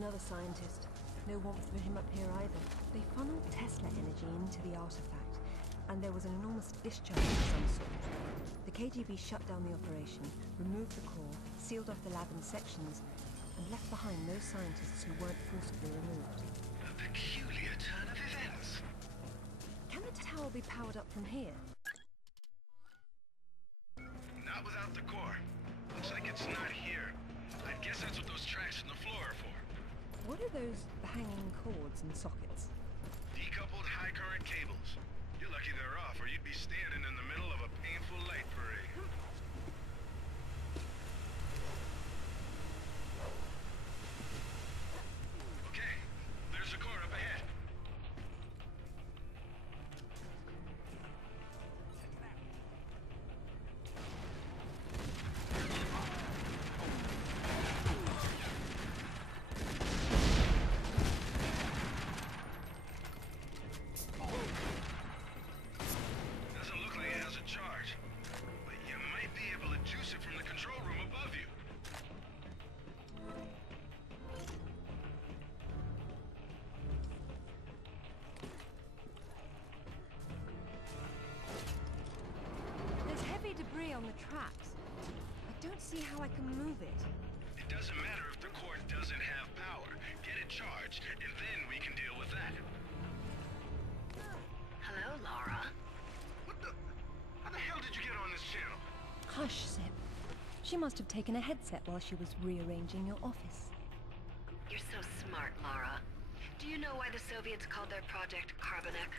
Another scientist. No warmth for him up here either. They funneled Tesla energy into the artifact, and there was an enormous discharge of some sort. The KGB shut down the operation, removed the core, sealed off the lab in sections, and left behind those scientists who weren't forcibly removed. A peculiar turn of events. Can the tower be powered up from here? Not without the core. Looks like it's not here. I guess that's what those tracks in the floor are for. What are those hanging cords and sockets? Decoupled high current cables. You're lucky they're off, or you'd be standing in the middle of a painful light parade. Okay, there's the core up ahead. Doesn't look like it has a charge, but you might be able to juice it from the control room above you. There's heavy debris on the tracks. I don't see how I can move it. It doesn't matter if the core doesn't have power. Get it charged, and then we can deal with that. Hello, Laura. What the? How the hell did you get on this channel? Hush, Sip. She must have taken a headset while she was rearranging your office. You're so smart, Laura. Do you know why the Soviets called their project Carbonek?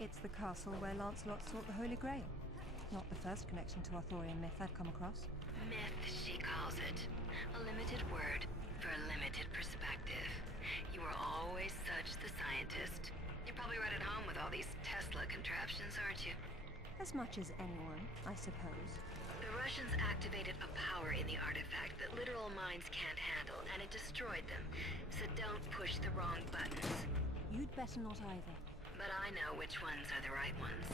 It's the castle where Lancelot sought the Holy Grail. Not the first connection to Arthurian myth I've come across. Myth, she calls it. A limited word for a limited perspective. You are always such the scientist. You're probably right at home with all these Tesla contraptions, aren't you? As much as anyone, I suppose. The Russians activated a power in the artifact that literal minds can't handle, and it destroyed them. So don't push the wrong buttons. You'd better not either. But I know which ones are the right ones.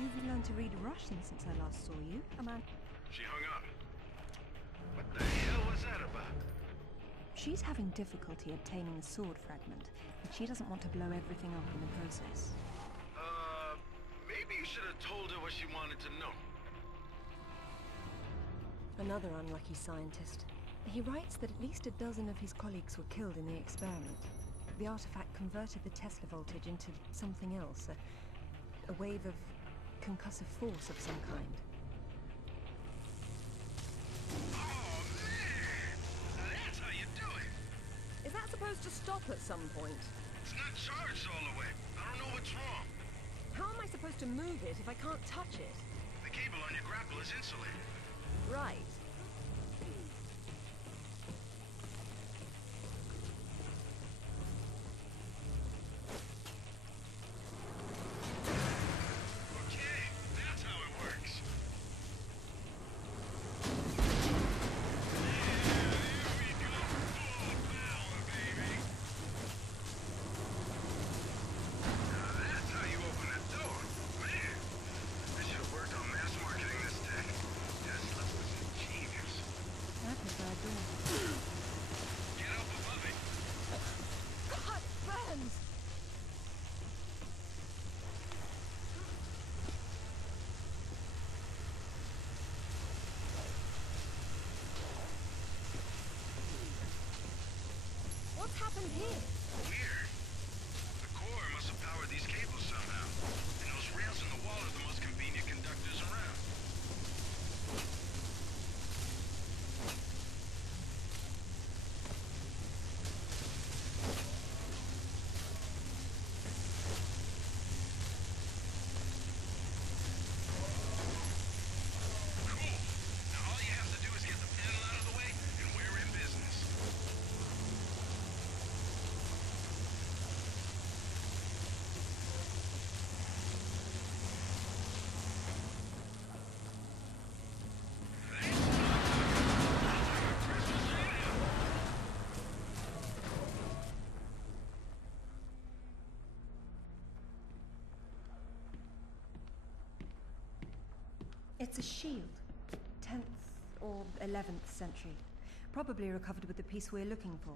You've learned to read Russian since I last saw you, Amanda. She hung up. What the hell was that about? She's having difficulty obtaining the sword fragment, but she doesn't want to blow everything up in the process. Maybe you should have told her what she wanted to know. Another unlucky scientist. He writes that at least a dozen of his colleagues were killed in the experiment. The artifact converted the Tesla voltage into something else, a wave of concussive force of some kind. Oh, man! Now that's how you do it! Is that supposed to stop at some point? It's not charged all the way. I don't know what's wrong. How am I supposed to move it if I can't touch it? The cable on your grapple is insulated. Right. Okay, that's how it works. Here we go, full power, baby. Now that's how you open that door. Man, I should have worked on mass marketing this tech. Tesla was a genius. I prefer doors. Get up above it. God, it burns! What's happened here? Weird. The core must have powered these cables somehow. And those rails in the wall are the most convenient conductors around. Cool. Now all you have to do is get the panel out of the way, and we're in business. It's a shield. 10th or 11th century. Probably recovered with the piece we're looking for.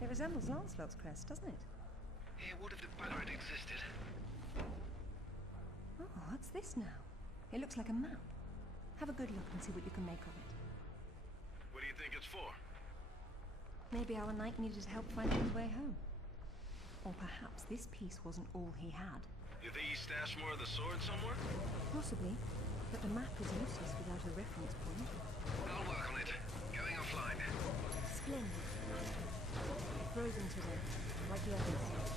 It resembles Lancelot's crest, doesn't it? It would if the banner had existed. Oh, what's this now? It looks like a map. Have a good look and see what you can make of it. What do you think it's for? Maybe our knight needed help finding his way home. Or perhaps this piece wasn't all he had. You think he stashed more of the sword somewhere? Possibly, but the map is useless without a reference point. I'll work on it. Going offline. Splendid. Frozen today, like the others.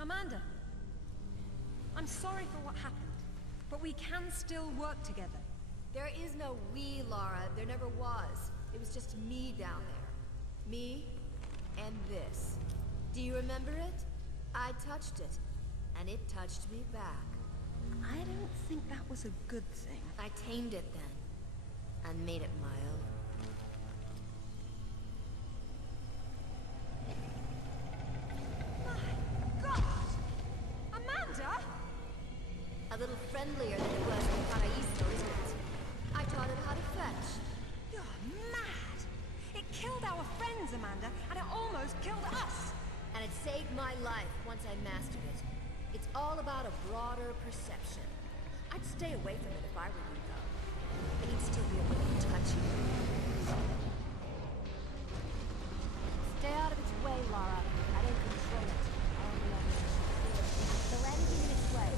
Amanda, I'm sorry for what happened, but we can still work together. There is no we, Lara. There never was. It was just me down there. Me and this. Do you remember it? I touched it, and it touched me back. I don't think that was a good thing. I tamed it then, and made it my own. A little friendlier than it was in Paraíso, isn't it? I taught it how to fetch. You're mad! It killed our friends, Amanda, and it almost killed us! And it saved my life once I mastered it. It's all about a broader perception. I'd stay away from it if I were you, though. but he'd still be able to touch you. Stay out of its way, Lara. I don't control it. I only let it throw anything in its way.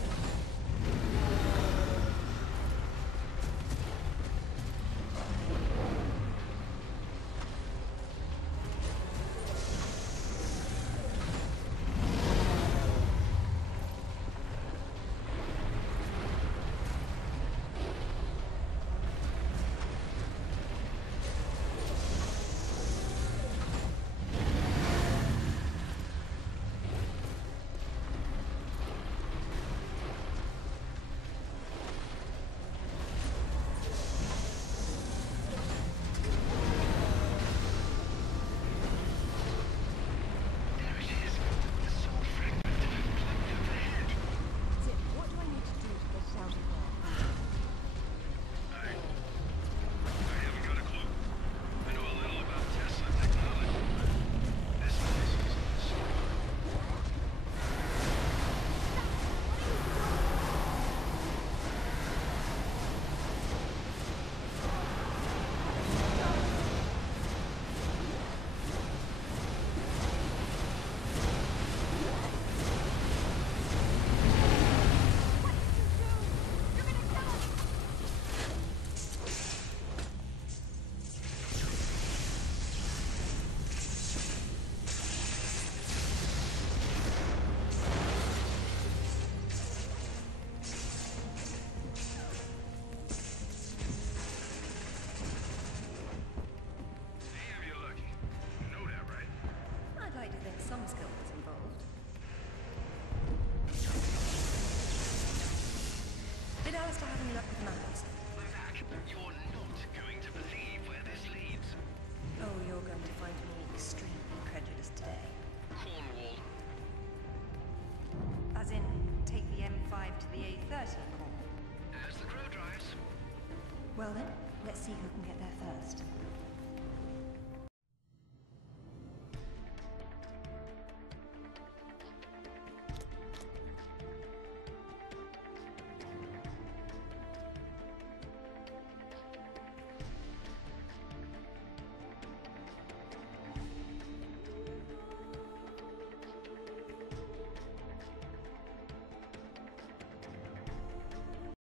Some skill was involved. Did Alistair have any luck with matters? Zach, you're not going to believe where this leads. Oh, you're going to find me extremely credulous today. Cornwall. As in, take the M5 to the A30, Cornwall. As the crow drives. Well then, let's see who can get there first.